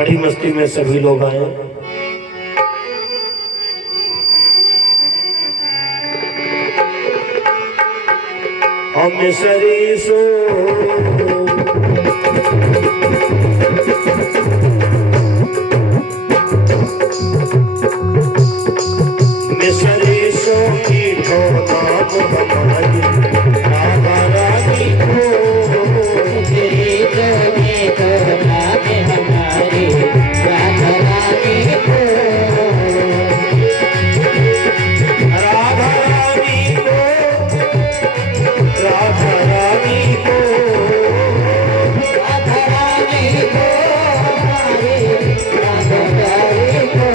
बड़ी मस्ती में सभी लोग आए। हम सरीसो मिसरीसो की तो नाम हमारी राधा रानी को तेरी तो नाम हमारी राधा रानी को राधा रानी को राधा रानी को राधा रानी को राधा रानी को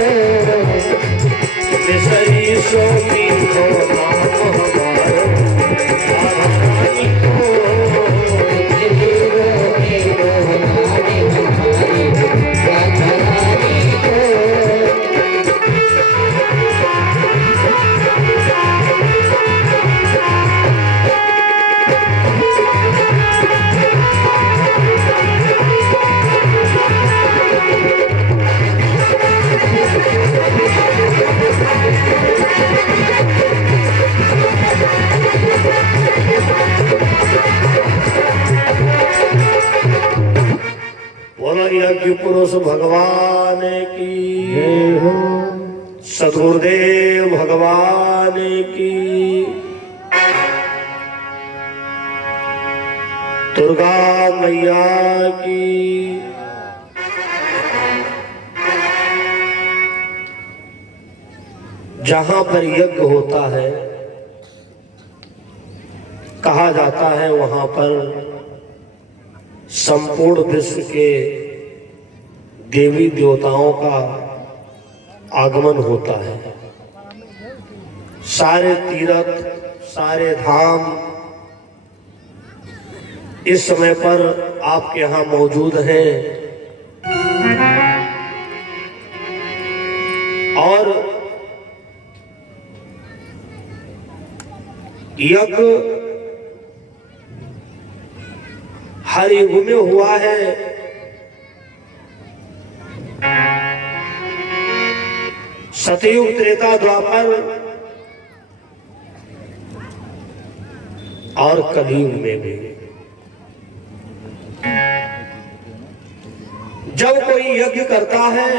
मिसरीसो की तो नाम हमारा राधा रानी को तेरी तो नाम हमारी राधा रानी को। यज्ञ पुरुष भगवान की जय हो, सद्गुरुदेव भगवान की, दुर्गा मैया की। जहां पर यज्ञ होता है कहा जाता है वहां पर संपूर्ण विश्व के देवी देवताओं का आगमन होता है। सारे तीर्थ सारे धाम इस समय पर आपके यहाँ मौजूद हैं और यज्ञ हर युग में हुआ है। सतयुग त्रेता द्वापर और कलयुग में भी जब कोई यज्ञ करता है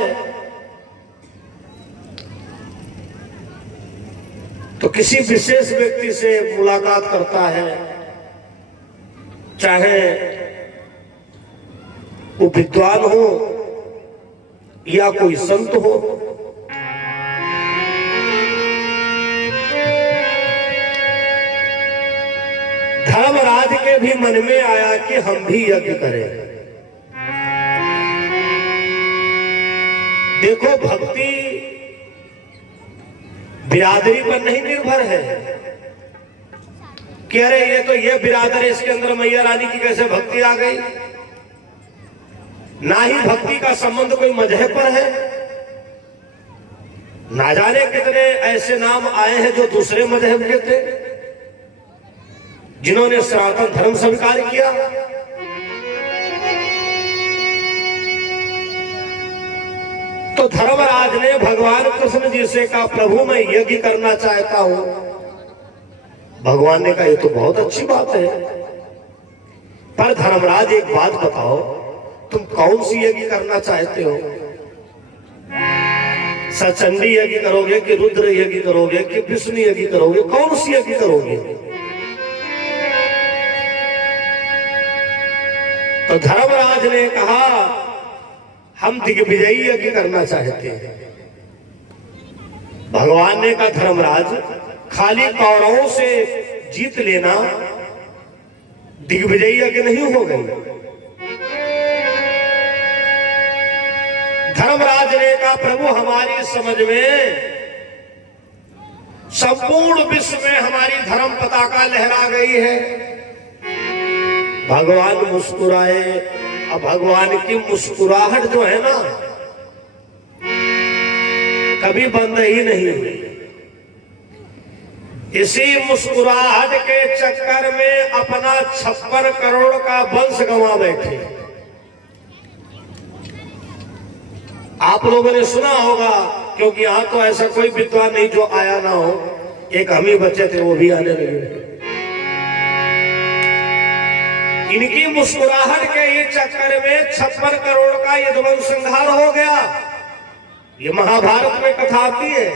तो किसी विशेष व्यक्ति से मुलाकात करता है, चाहे वो विद्वान हो या कोई संत हो। धर्मराज के भी मन में आया कि हम भी यज्ञ करें। देखो भक्ति बिरादरी पर नहीं निर्भर है कि अरे ये तो ये बिरादर है, इसके अंदर मैया रानी की कैसे भक्ति आ गई। ना ही भक्ति का संबंध कोई मजहब पर है। ना जाने कितने ऐसे नाम आए हैं जो दूसरे मजहब के थे, जिन्होंने सनातन धर्म स्वीकार किया। तो धर्मराज ने भगवान कृष्ण जी से कहा, प्रभु मैं यज्ञ करना चाहता हूं। भगवान ने कहा ये तो बहुत अच्छी बात है, पर धर्मराज एक बात बताओ, तुम कौन सी यज्ञ करना चाहते हो? सचंडी यज्ञ करोगे कि रुद्र यज्ञ करोगे कि विष्णु यज्ञ करोगे? कौन सी यज्ञ करोगे? तो धर्मराज ने कहा हम दिग्विजयी यज्ञ करना चाहते हैं। भगवान ने कहा धर्मराज खाली कौरवों से जीत लेना दिग्विजयी यज्ञ नहीं हो गई। धर्मराज ने कहा प्रभु हमारी समझ में संपूर्ण विश्व में हमारी धर्म पताका लहरा गई है। भगवान मुस्कुराए। अब भगवान की मुस्कुराहट जो है ना कभी बंद ही नहीं हुई। इसी मुस्कुराहट के चक्कर में अपना 56 करोड़ का वंश गंवा बैठे। आप लोगों ने सुना होगा, क्योंकि यहाँ तो ऐसा कोई विद्वान नहीं जो आया ना हो। एक हम ही बच्चे थे, वो भी आने लगे। इनकी मुस्कुराहट के ये चक्कर में 56 करोड़ का यदुवंश संहार हो गया। ये महाभारत में कथा आती है।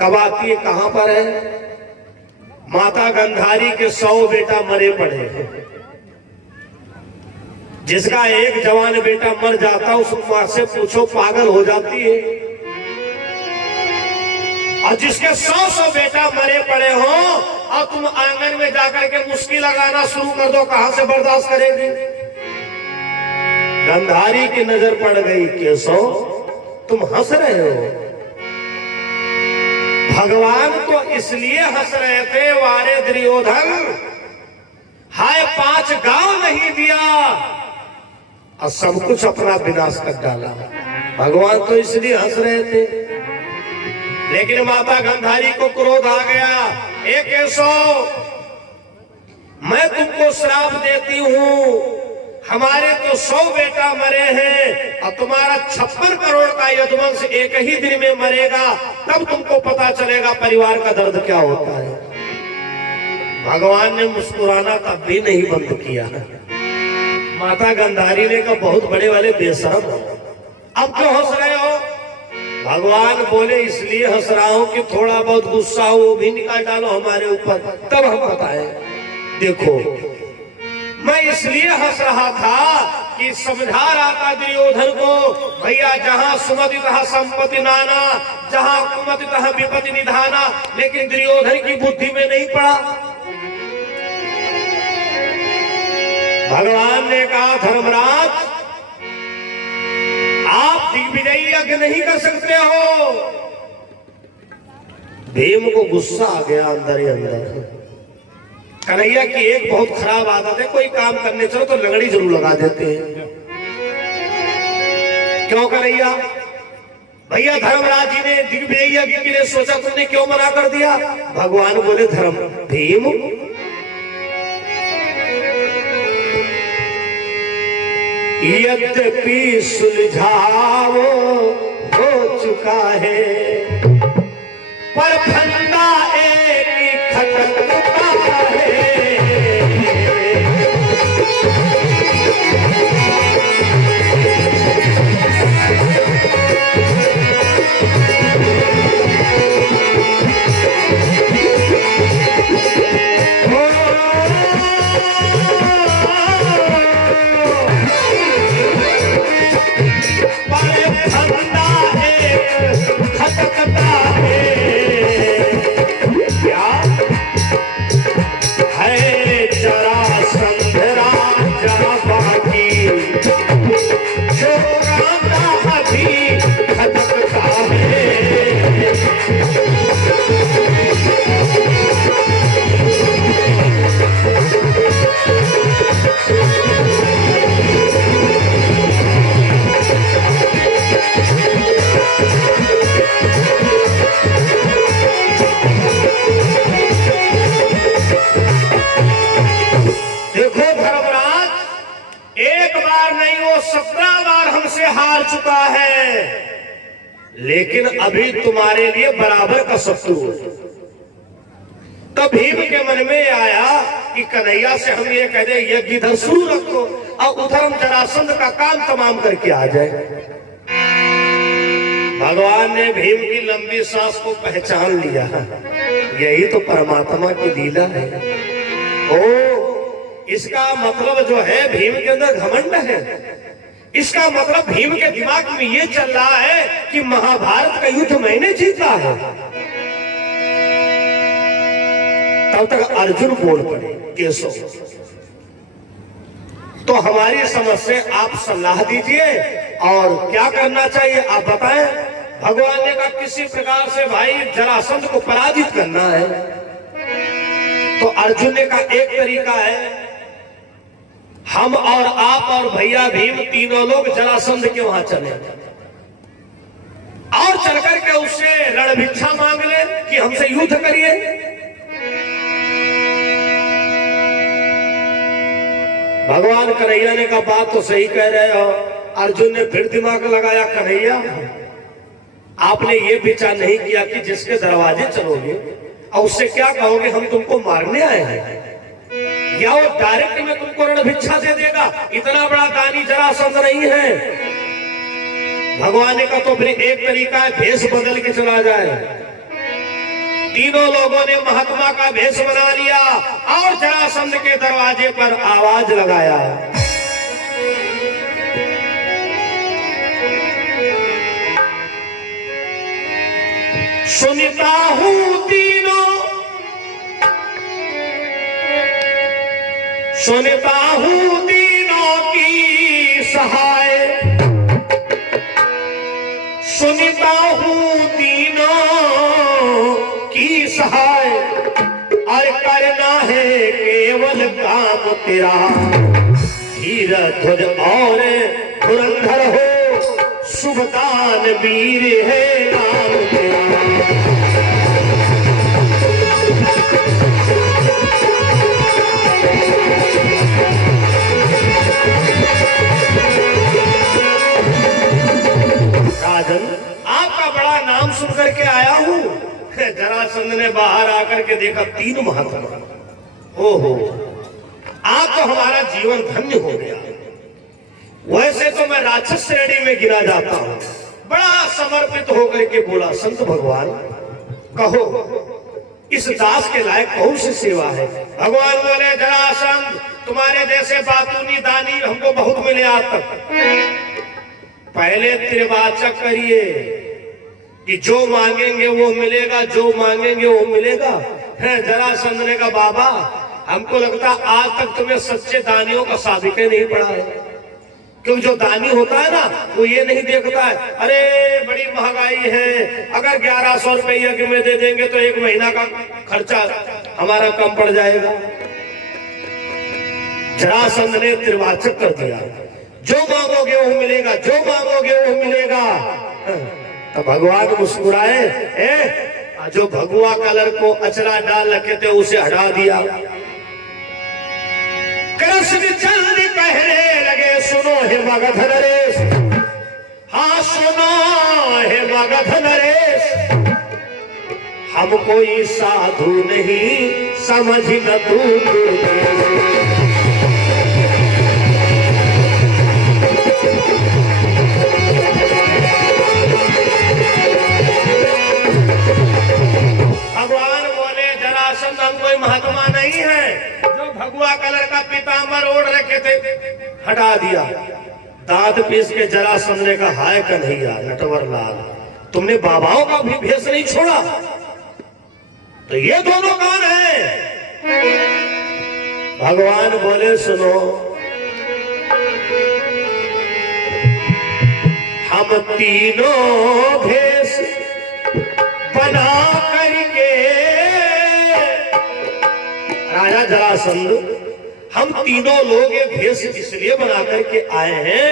कब आती है, कहां पर है? माता गंधारी के 100 बेटा मरे पड़े हैं। जिसका एक जवान बेटा मर जाता, उस मां से पूछो पागल हो जाती है। और जिसके 100 बेटा मरे पड़े हो और तुम आंगन में जाकर के मुस्की लगाना शुरू कर दो, कहां से बर्दाश्त करेगी? गंधारी की नजर पड़ गई, केशव तुम हंस रहे हो। भगवान तो इसलिए हंस रहे थे, वारे दुर्योधन, हाय 5 गांव नहीं दिया और सब कुछ अपना विनाश कर डाला। भगवान तो इसलिए हंस रहे थे। लेकिन माता गंधारी को क्रोध आ गया। एक केशव, मैं तुमको श्राप देती हूं, हमारे तो 100 बेटा मरे हैं और तुम्हारा 56 करोड़ का यदुवंश एक ही दिन में मरेगा, तब तुमको पता चलेगा परिवार का दर्द क्या होता है। भगवान ने मुस्कुराना तब भी नहीं बंद किया। माता गंधारी ने कहा, बहुत बड़े वाले बेशरम, अब क्यों हंस रहे हो? भगवान बोले, इसलिए हंस रहा हूं कि थोड़ा बहुत गुस्सा हो वो भी निकाल डालो हमारे ऊपर, तब हम बताएं। देखो, मैं इसलिए हंस रहा था कि समझा रहा था दुर्योधन को, भैया जहां सुमति तहाँ संपत्ति नाना, जहां कुमति तहाँ विपत्ति निधाना। लेकिन दुर्योधन की बुद्धि में नहीं पड़ा। भगवान ने कहा, धर्मराज आप दिग्विजयी यज्ञ नहीं कर सकते हो। भीम को गुस्सा आ गया अंदर ही अंदर। कन्हैया की एक बहुत खराब आदत है, कोई काम करने चलो तो लंगड़ी जरूर लगा देते हैं। क्यों कन्हैया? भैया धर्मराज जी ने दिग्विजयी यज्ञ के लिए सोचा, तुमने क्यों मना कर दिया? भगवान बोले, धर्म भीम, यद्यपि सुलझाव हो चुका है, पर फंदा एक खटकता है। हार चुका है, लेकिन अभी तुम्हारे लिए बराबर का शत्रु है। तब भीम के मन में आया कि कन्हैया से हम ये कह दे, यज्ञ इधर शुरू रखो और उधर हम जरासंध का काम तमाम करके आ जाए। भगवान ने भीम की लंबी सांस को पहचान लिया। यही तो परमात्मा की लीला है। ओ, इसका मतलब जो है भीम के अंदर घमंड है। इसका मतलब भीम के दिमाग में ये चल रहा है कि महाभारत का युद्ध मैंने जीता है। तब तक अर्जुन बोल पड़े, केशव तो हमारी समझ से आप सलाह दीजिए और क्या करना चाहिए आप बताएं। भगवान ने कहा, किसी प्रकार से भाई जरासंध को पराजित करना है। तो अर्जुन ने कहा, एक तरीका है, हम और आप और भैया भीम तीनों लोग जरासंध के वहां चले और चलकर के उससे रण भिक्षा मांग ले कि हमसे युद्ध करिए। भगवान कन्हैया ने कहा, बात तो सही कह रहे हो, अर्जुन ने फिर दिमाग लगाया, कन्हैया आपने ये विचार नहीं किया कि जिसके दरवाजे चलोगे और उससे क्या कहोगे हम तुमको मारने आए हैं, या वो डायरेक्ट में तुमको रण भिक्षा दे देगा? इतना बड़ा दानी जरासंध नहीं है। भगवान का तो फिर एक तरीका है, भेष बदल के चला जाए। तीनों लोगों ने महात्मा का भेष बना लिया और जरासंध के दरवाजे पर आवाज लगाया, सुनता हूं तीनों, सुनता हूं तीनों की सहाय, सुनता हूं तीनों की सहाय, और करना है केवल काम तेरा, धीर ध्वज और धुरंधर हो, शुभदान वीर है नाम तेरा। राजन आपका बड़ा नाम सुन करके आया हूं। जरासंध ने बाहर आकर के देखा तीन महात्मा। ओहो, आज तो हमारा जीवन धन्य हो गया। वैसे तो मैं राक्षस श्रेणी में गिना जाता हूं। बड़ा समर्पित होकर के बोला, संत भगवान कहो इस दास के लायक कौन सी सेवा है? भगवान बोले, जरासंध तुम्हारे जैसे बातूनी दानी हमको बहुत मिले आज तक। पहले त्रिवाचक करिए कि जो मांगेंगे वो मिलेगा, जो मांगेंगे वो मिलेगा। है जरासंध ने कहा, बाबा हमको लगता आज तक तुम्हें सच्चे दानियों का साबिके नहीं पड़ा है, क्योंकि जो दानी होता है ना वो ये नहीं देखता है अरे बड़ी महंगाई है, अगर 1100 रुपये में दे देंगे तो एक महीना का खर्चा हमारा कम पड़ जाएगा। जरासंध ने त्रिवाचक कर दिया, जो मांगोगे वो मिलेगा, जो मांगोगे वो मिलेगा। तो भगवान मुस्कुराए, जो भगवा कलर को अचरा डाल रखे थे उसे हटा दिया। कृष्ण चंद कहने लगे, सुनो हे मगध नरेश, हाँ सुनो हे मगध नरेश, हम कोई साधु नहीं समझ न तू। भगवान बोले, जरासंध हम कोई महात्मा नहीं है। जो भगवा कलर का पीतांबर ओढ़ रखे थे हटा दिया। दांत पीस के जरासंध ने कहा, हाय कन्हैया नटवर लाल, तुमने बाबाओं का भी भेष नहीं छोड़ा। तो ये दोनों कौन है? भगवान बोले, सुनो हम तीनों भेष बना करके, राजा जरासंध हम तीनों लोग ये भेष इसलिए बना करके आए हैं,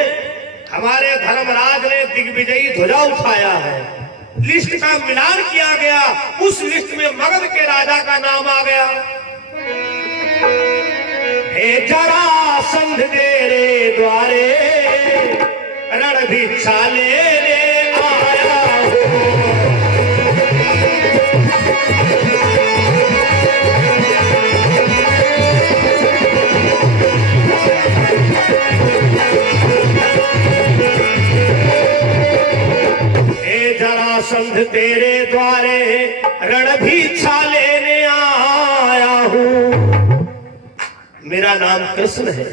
हमारे धर्मराज ने दिग्विजयी ध्वजा उठाया है, लिस्ट का मिलान किया गया, उस लिस्ट में मगध के राजा का नाम आ गया। हे जरासंध तेरे द्वारे रण भिक्षा लेने आया हूं। जरासंध तेरे द्वारे रण भिक्षा लेने आया हूं। मेरा नाम कृष्ण है,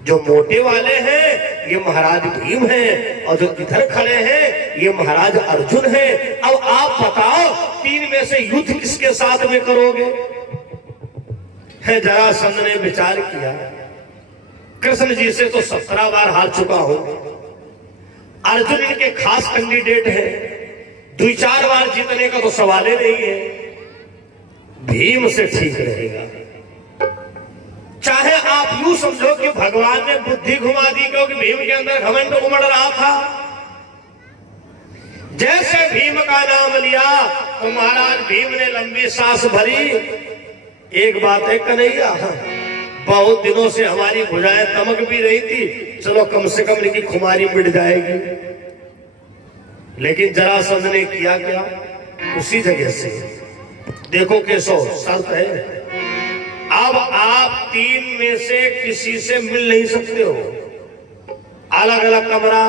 जो मोटे वाले हैं ये महाराज भीम हैं, और जो इधर खड़े हैं ये महाराज अर्जुन हैं। अब आप बताओ तीन में से युद्ध किसके साथ में करोगे? है जरासंध ने विचार किया, कृष्ण जी से तो 17 बार हार चुका हूं, अर्जुन इनके खास कैंडिडेट है, 2-4 बार जीतने का तो सवाल ही नहीं है, भीम से ठीक रहेगा। चाहे आप यूं समझो कि भगवान ने बुद्धि घुमा दी, क्योंकि भीम के अंदर घमंड उमड़ रहा था। जैसे भीम का नाम लिया तो महाराज भीम ने लंबी सांस भरी। एक बात है कन्हैया, बहुत दिनों से हमारी भुजाएं दमक भी रही थी, चलो कम से कम इनकी खुमारी मिट जाएगी। लेकिन जरासंध ने किया क्या, उसी जगह से देखो केशव शर्त है, अब आप तीन में से किसी से मिल नहीं सकते हो, अलग अलग कमरा,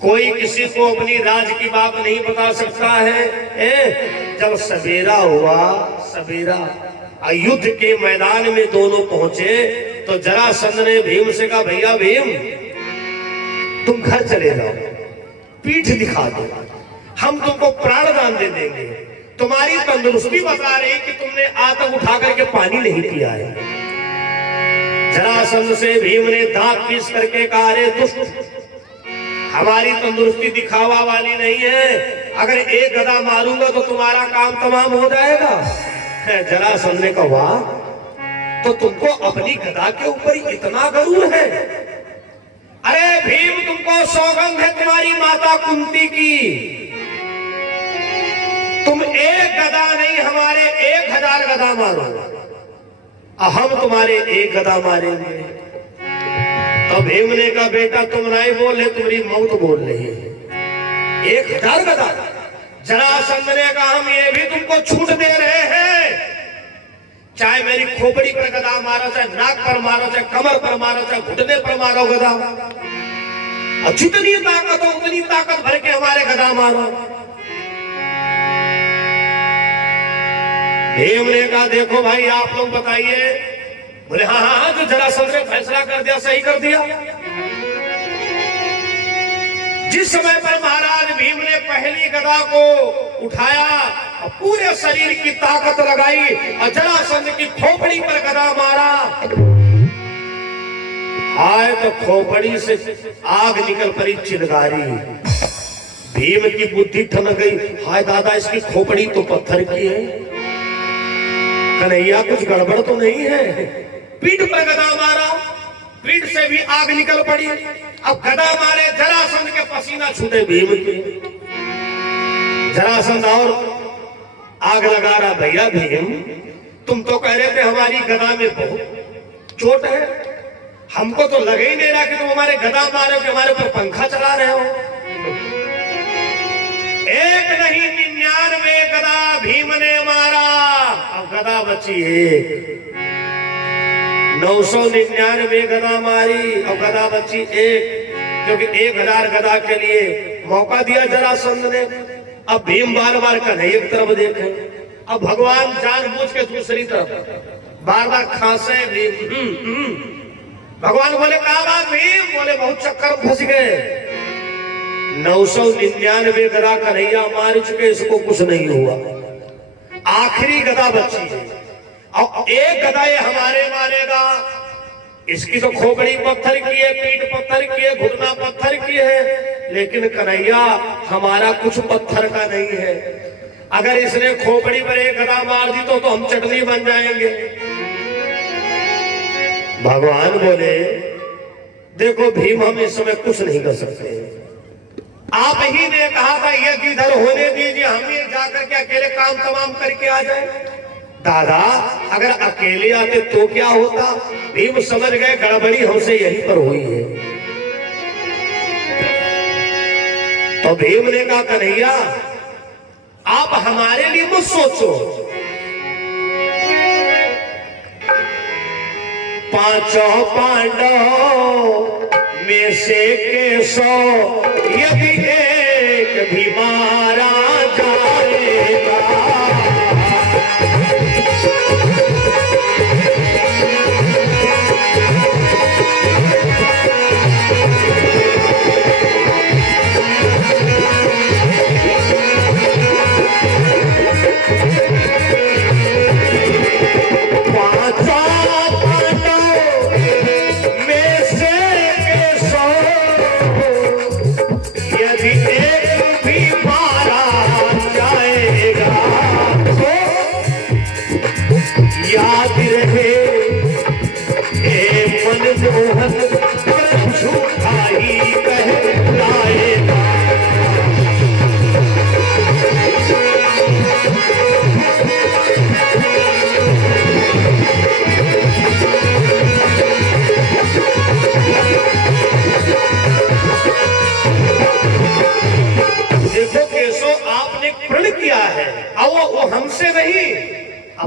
कोई किसी को अपनी राज की बात नहीं बता सकता है। जब सवेरा हुआ, सवेरा युद्ध के मैदान में दोनों पहुंचे तो जरासंध ने भीम से कहा, भैया भीम तुम घर चले जाओ, पीठ दिखा दो, हम तुमको प्राणदान दे देंगे। तुम्हारी तंदुरुस्ती बता रही कि तुमने आज तक उठा करके पानी नहीं पिया है। जरासंध से भीम ने दांत पीस करके कहा, अरे दुष्ट, हमारी तंदुरुस्ती दिखावा वाली नहीं है, अगर एक गदा मारूंगा तो तुम्हारा काम तमाम हो जाएगा। जरासंध ने कहा, वाह, तो तुमको अपनी गदा के ऊपर इतना गरूर है। अरे भीम तुमको सौगंध है तुम्हारी माता कुंती की, तुम एक गदा नहीं हमारे 1000 गदा मारो, हम तुम्हारे एक गदा मारेंगे। तो भीम ने कहा, बेटा तुम नहीं बोल रहे, तुम्हारी मौत बोल रही है, 1000 गदा। जरासंध ने कहा, हम ये भी तुमको छूट दे रहे हैं, चाहे मेरी खोपड़ी पर गदा मारो, चाहे नाक पर मारो, चाहे कमर पर मारो, चाहे घुटने पर मारो गदा, और जितनी ताकत हो उतनी ताकत भर के हमारे गदा मारो। भीम ने कहा, देखो भाई आप लोग बताइए। बोले, हाँ हाँ, जो जरासंध ने फैसला कर दिया सही कर दिया। जिस समय पर महाराज भीम ने पहली गदा को उठाया और पूरे शरीर की ताकत लगाई और जरासंध की खोपड़ी पर गदा मारा, हाय तो खोपड़ी से आग निकल पड़ी चिंगारी। भीम की बुद्धि ठनक गई, हाय दादा इसकी खोपड़ी तो पत्थर की है, कन्हैया कुछ गड़बड़ तो नहीं है। पीठ पर गदा मारा, पीठ से भी आग निकल पड़ी। अब गदा मारे जरासंध के पसीना छूटे भीम के। जरासंध और आग लगा रहा, भैया भीम तुम तो कह रहे थे हमारी गदा में बहुत चोट है, हमको तो लगे ही नहीं रहा कि तुम हमारे गदा मारे कि हमारे ऊपर पंखा चला रहे हो। एक नहीं 99 गदा भीम ने मारा, अब गदा बची एक। 999 गदा मारी और गदा बची एक, क्योंकि 1000 गदा के लिए मौका दिया जरासंध ने। अब भीम बार बार कन्हैया की तरफ देखे, अब भगवान जानबूझ के दूसरी तरफ बार बार खांसे भीम। भगवान बोले, कहा बात भीम? बोले, बहुत चक्कर फंस गए। 999 गदा कन्हैया मार चुके, इसको कुछ नहीं हुआ, आखिरी गदा बची है और एक गदा ये हमारे मारेगा। इसकी तो खोपड़ी पत्थर की है, पीठ पत्थर की है, घुटना पत्थर की है, लेकिन कन्हैया हमारा कुछ पत्थर का नहीं है। अगर इसने खोपड़ी पर एक गदा मार दी तो हम चटनी बन जाएंगे। भगवान बोले, देखो भीम हम इस समय कुछ नहीं कर सकते, आप ही ने कहा था यज्ञ इधर होने दीजिए, हम ये जाकर के अकेले काम तमाम करके आ जाए। दादा अगर अकेले आते तो क्या होता? भीम समझ गए गड़बड़ी हमसे यहीं पर हुई है। तो भीम ने कहा, कन्हैया आप हमारे लिए मत सोचो, 5 पांडव में से केशव यदि एक भी मारा जाएगा, यदि एक भी मारा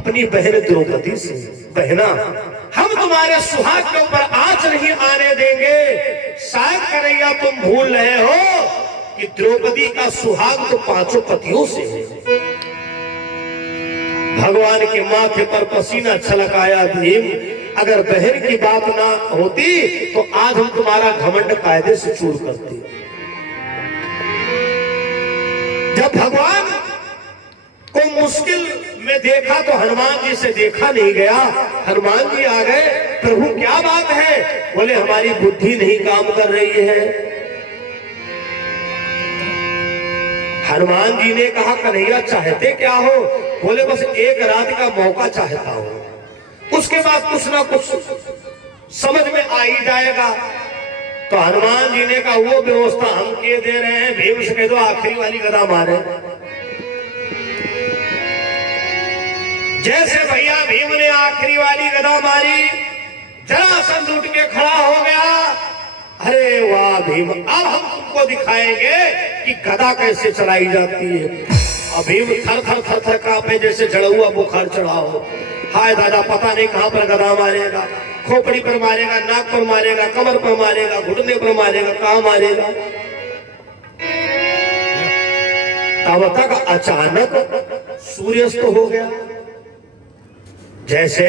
अपनी बहन द्रौपदी से, बहना हम तुम्हारे सुहाग के ऊपर आंच नहीं आने देंगे। शायद कन्हैया तुम भूल रहे हो कि द्रौपदी का सुहाग तो 5 पतियों से है। भगवान के माथे पर पसीना छलक आया। भीम, अगर बहन की बात ना होती तो आज हम तुम्हारा घमंड कायदे से चूर करते। जब भगवान को मुश्किल में देखा तो हनुमान जी से देखा नहीं गया। हनुमान जी आ गए, प्रभु क्या बात है? बोले हमारी बुद्धि नहीं काम कर रही है। हनुमान जी ने कहा कन्हैया चाहते क्या हो? बोले बस एक रात का मौका चाहता हूं, उसके बाद कुछ ना कुछ समझ में आ ही जाएगा। तो हनुमान जी ने कहा वो व्यवस्था हम के दे रहे हैं, भीम से कह दो आखिरी वाली गदा मारे। जैसे भैया भीम ने आखिरी वाली गदा मारी, जरासंध उठ के खड़ा हो गया। अरे वाह भीम, अब हम तुमको दिखाएंगे कि गदा कैसे चलाई जाती है। अब भीम थर थर थर थर कांपे जैसे जड़ा हुआ बुखार चढ़ा हो। हाय दादा, पता नहीं कहां पर गदा मारेगा, खोपड़ी पर मारेगा, नाक पर मारेगा, कमर पर मारेगा, घुटने पर मारेगा, कहां मारेगा। तब तक अचानक सूर्यास्त हो गया। जैसे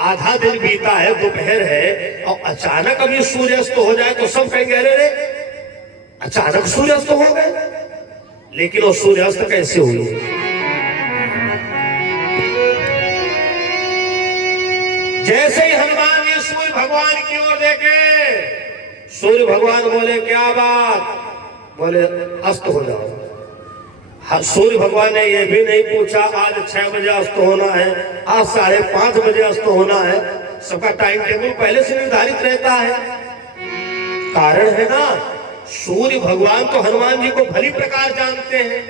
आधा दिन बीता है, दोपहर है, और अचानक अभी सूर्यास्त हो जाए तो सब कहेंगे अरे रे अचानक सूर्यास्त हो गए। लेकिन वो सूर्यास्त कैसे हुई? जैसे ही हनुमान जी सूर्य भगवान की ओर देखे, सूर्य भगवान बोले क्या बात? बोले अस्त हो जाओ। सूर्य भगवान ने यह भी नहीं पूछा आज 6 बजे अस्त होना है, आज 5:30 बजे अस्त होना है। सबका टाइम टेबल पहले से निर्धारित रहता है। कारण है ना, सूर्य भगवान तो हनुमान जी को भली प्रकार जानते हैं।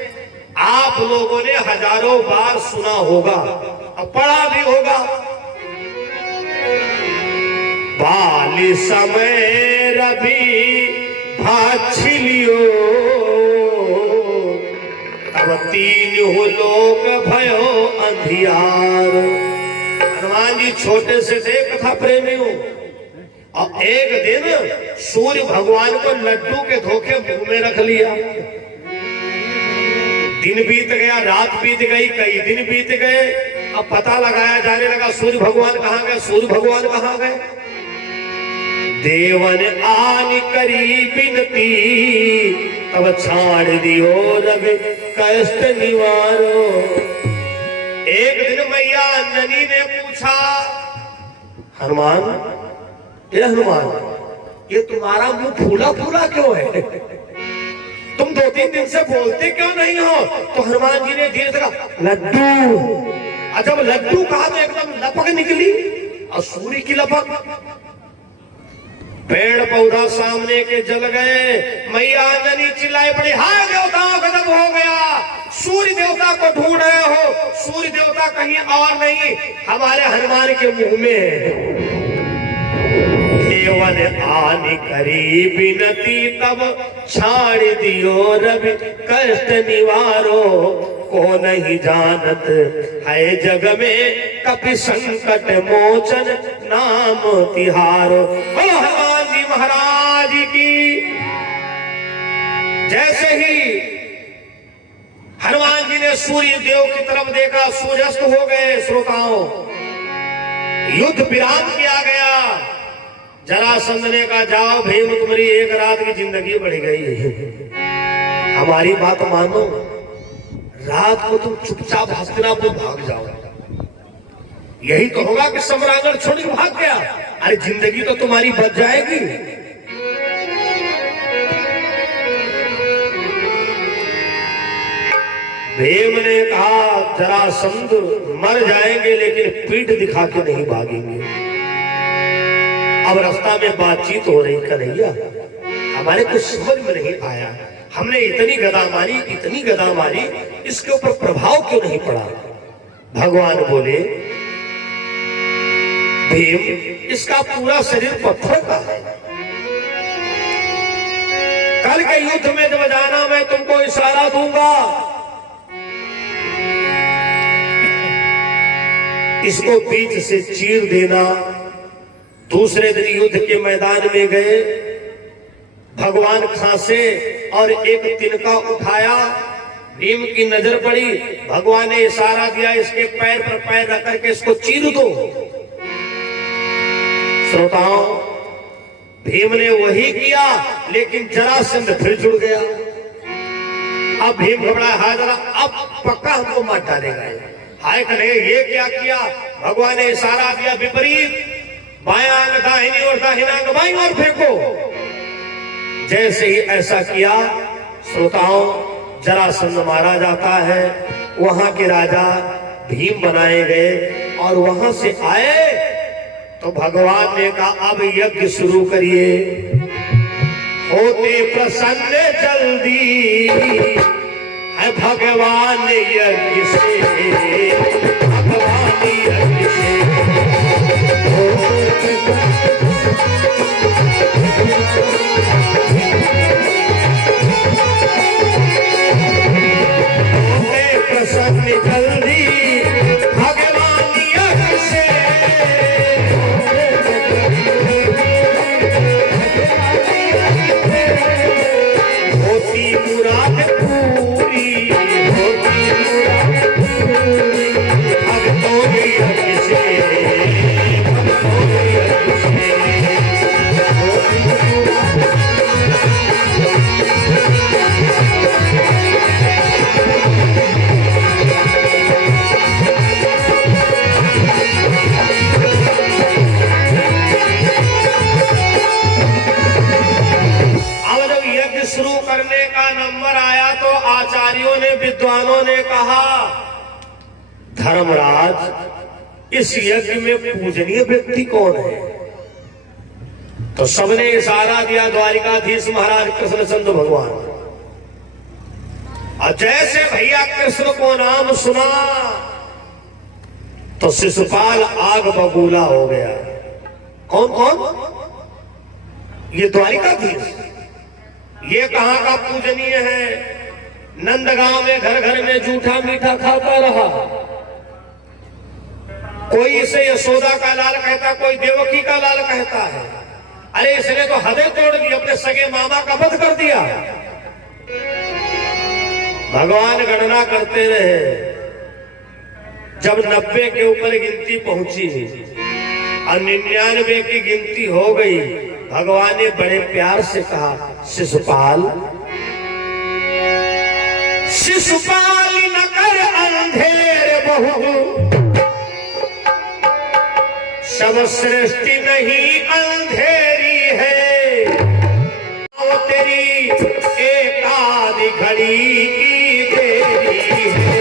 आप लोगों ने हजारों बार सुना होगा और पढ़ा भी होगा। बाली समय रवि भाछिलियो, तब 3 लोक भयो अंधियार। हनुमान जी छोटे से थे कथा प्रेमी हूं, और एक दिन सूर्य भगवान को लड्डू के धोखे मुंह में रख लिया। दिन बीत गया, रात बीत गई, कई दिन बीत गए। अब पता लगाया जाने लगा सूर्य भगवान कहां गए, सूर्य भगवान कहां गए। देवन आन करी बिनती, तब छाड़ दियो रवि कष्ट निवारो। एक दिन मैया ननी ने पूछा, हनुमान, ये हनुमान, ये तुम्हारा मुंह फूला फूला क्यों है? तुम 2-3 दिन से बोलते क्यों नहीं हो? तो हनुमान जी ने धीरे से कहा लड्डू। जब लड्डू कहा तो एकदम लपक निकली, और सूर्य की लपक। पेड़ पौधा सामने के जल गए। मैया ननी चिल्लाई पड़ी, हाय देवताओं गजब हो गया, सूर्य देवता को ढूंढ रहे हो, सूर्य देवता कहीं और नहीं हमारे हनुमान के मुंह में है। देवन आन करी बिनती, तब छाड़ दियो रवि कष्ट निवारो। को नहीं जानत है जग में, कपि संकट मोचन नाम तिहारो। बोलो हनुमान जी महाराज की। जैसे ही हनुमान जी ने सूर्य देव की तरफ देखा, सूर्यास्त हो गए। श्रोताओं, युद्ध विराम किया गया। जरासंध ने कहा जाओ भीम, तुम्हारी एक रात की जिंदगी बढ़ गई है, हमारी बात मानो, रात को तुम चुपचाप हस्तिनापुर भाग जाओ। यही तो होगा कि सम्रांगण छोड़ के भाग गया। अरे जिंदगी तो तुम्हारी बच जाएगी। भीम ने कहा जरासंध मर जाएंगे लेकिन पीठ दिखा के नहीं भागेंगे। अब रास्ता में बातचीत हो रही, कन्हैया हमारे कुछ समझ में नहीं आया, हमने इतनी गदा मारी, इसके ऊपर प्रभाव क्यों नहीं पड़ा? भगवान बोले भीम, इसका पूरा शरीर पत्थर का है। कल के युद्ध में जब जाना मैं तुमको इशारा दूंगा, इसको बीच से चीर देना। दूसरे दिन युद्ध के मैदान में गए, भगवान खांसे और एक तिनका उठाया, भीम की नजर पड़ी, भगवान ने इशारा दिया इसके पैर पर पैर रख करके इसको चीर दो। श्रोताओं, भीम ने वही किया, लेकिन जरासंध फिर जुड़ गया। अब भीम घबराया, हाय जरा अब पक्का हमको मार डालेगा, हाय कहे ये क्या किया। भगवान ने इशारा दिया विपरीत, बायां अंग दाहिनी और दाहिना अंग बाईं ओर फेंको। जैसे ही ऐसा किया, श्रोताओं, जरासंध मारा जाता है। वहां के राजा भीम बनाए गए और वहां से आए तो भगवान ने कहा अब यज्ञ शुरू करिए, होते प्रसन्न जल्दी है भगवान यज्ञ से, भगवान यज्ञ से प्रसन्न जल्दी भगवान यज्ञ से, होती मुराद पूरी, होती मुराद पूरी भक्तों के यज्ञ से, भक्तों के यज्ञ से होती मुराद। शुरू करने का नंबर आया तो आचार्यों ने, विद्वानों ने कहा धर्मराज इस यज्ञ में पूजनीय व्यक्ति कौन है? तो सबने इशारा दिया द्वारिकाधीश महाराज कृष्णचंद्र भगवान। और जैसे भैया कृष्ण को नाम सुना तो शिशुपाल आग बबूला हो गया। कौन कौन? ये द्वारिकाधीश, ये कहां का पूजनीय है? नंदगांव में घर घर में जूठा मीठा खाता रहा। कोई इसे यशोदा का लाल कहता, कोई देवकी का लाल कहता है। अरे इसने तो हदें तोड़ दी, अपने सगे मामा का वध कर दिया। भगवान गणना करते रहे, जब 90 के ऊपर गिनती पहुंची और 99 की गिनती हो गई, भगवान ने बड़े प्यार से कहा शिशुपाल, शिशुपाल न कर अंधेर बहु, सब सृष्टि नहीं अंधेरी है, वो तेरी एक आधी घड़ी की देरी है।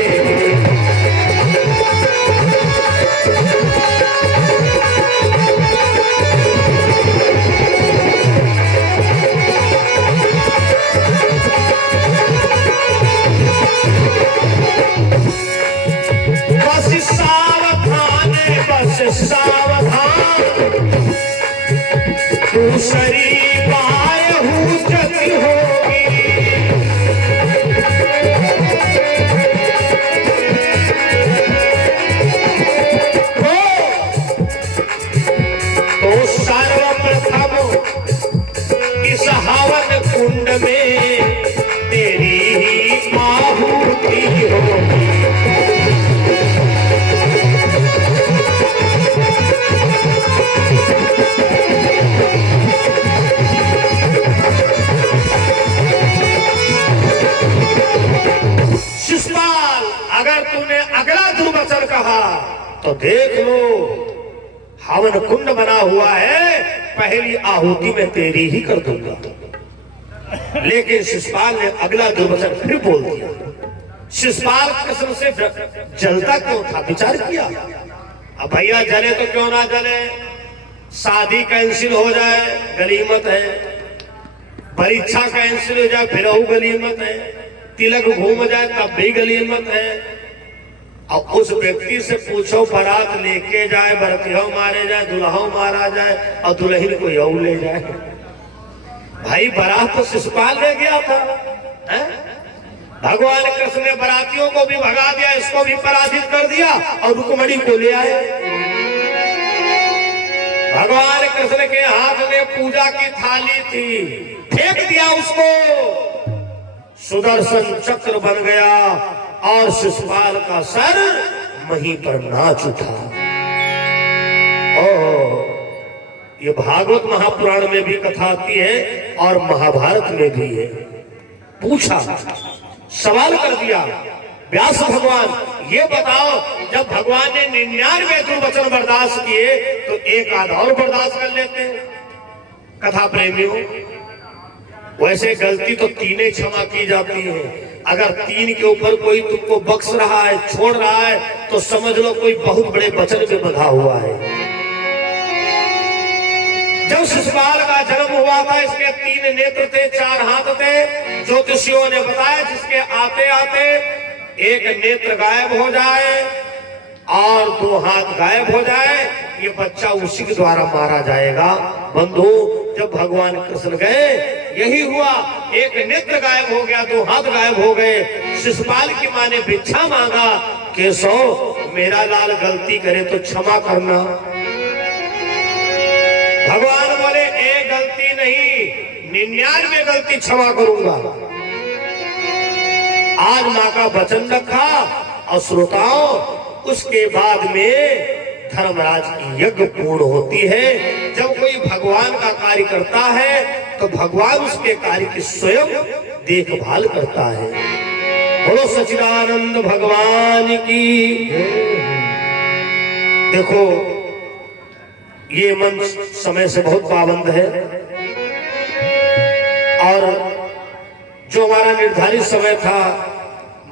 सावधान दूसरी बायहू जति होगी, तो सर्वप्रथम इस हवन कुंड में तेरी ही आहुति होगी। अगर तूने अगला दुर्वचन कहा तो देख लो, हवन कुंड बना हुआ है, पहली आहुति में तेरी ही कर दूंगा। लेकिन शिशुपाल ने अगला दुर्वचन फिर बोल दिया। शिशुपाल कृष्ण से जलता क्यों था? विचार किया, अब भैया जले तो क्यों ना जले, शादी कैंसिल हो जाए गनीमत है, परीक्षा कैंसिल हो जाए फिर गनीमत है, तिलक घूम जाए तब भी गनीमत है। और उस व्यक्ति से पूछो बारात लेके जाए, बरतियों मारे जाए, दुल्हों मारा जाए और दुल्हन को यऊ ले जाए। भाई बारात तो शिशुपाल ले गया था, है? भगवान कृष्ण ने बरातियों को भी भगा दिया, इसको भी पराजित कर दिया और रुक्मिणी को ले आए। भगवान कृष्ण के हाथ में पूजा की थाली थी, फेंक दिया उसको, सुदर्शन चक्र बन गया और शिशुपाल का सर वहीं पर नाच उठा। ये भागवत महापुराण में भी कथा आती है और महाभारत में भी है। पूछा, सवाल कर दिया, व्यास भगवान ये बताओ, जब भगवान ने 99 दुर्वचन बर्दाश्त किए तो एक आध और बर्दाश्त कर लेते हैं। कथा प्रेमियों, वैसे गलती तो 3 क्षमा की जाती है। अगर 3 के ऊपर कोई तुमको बख्श रहा है, छोड़ रहा है, तो समझ लो कोई बहुत बड़े वचन में बंधा हुआ है। जब शिशुपाल का जन्म हुआ था, इसके 3 नेत्र थे, 4 हाथ थे। ज्योतिषियों ने बताया जिसके आते आते एक नेत्र गायब हो जाए और 2 हाथ गायब हो जाए, ये बच्चा उसी के द्वारा मारा जाएगा। बंधु, जब भगवान कृष्ण गए यही हुआ, एक नेत्र गायब हो गया, 2 हाथ गायब हो गए। शिशुपाल की मां ने भिक्षा मांगा, केशव मेरा लाल गलती करे तो क्षमा करना। भगवान बोले, एक गलती नहीं, 99 गलती क्षमा करूंगा। आज मां का वचन रखा और श्रोताओं, उसके बाद में धर्मराज की यज्ञ पूर्ण होती है। जब कोई भगवान का कार्य करता है तो भगवान उसके कार्य की स्वयं देखभाल करता है। बोलो सच्चिदानंद भगवान की। देखो, ये मंच समय से बहुत पाबंद है और जो हमारा निर्धारित समय था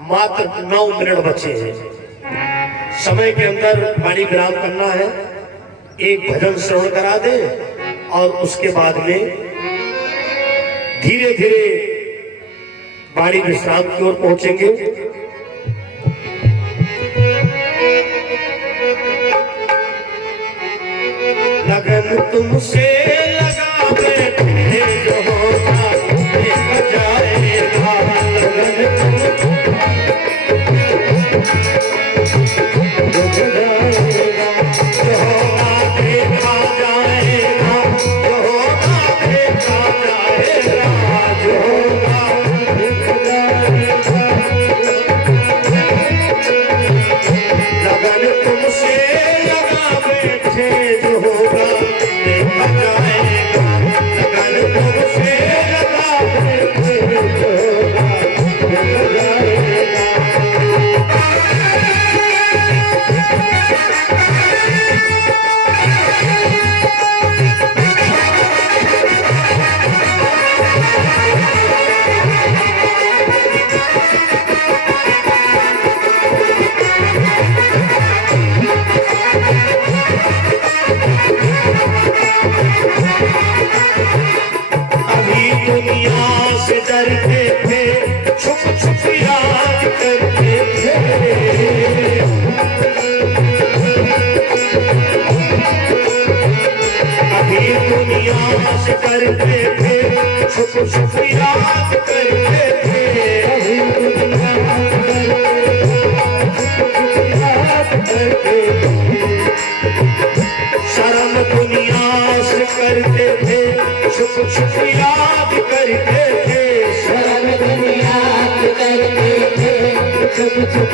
मात्र 9 मिनट बचे हैं। समय के अंदर वाणी विराम करना है, एक भजन श्रवण करा दे और उसके बाद में धीरे धीरे वाणी विश्राम की ओर पहुंचेंगे। लगन तुमसे लगा बैठे जो होगा देखा जाएगा। करते थे छुप याद करते थे, शर्म दुनिया से करते थे, छुप याद करते थे, शर्म दुनिया से करते थे, छुप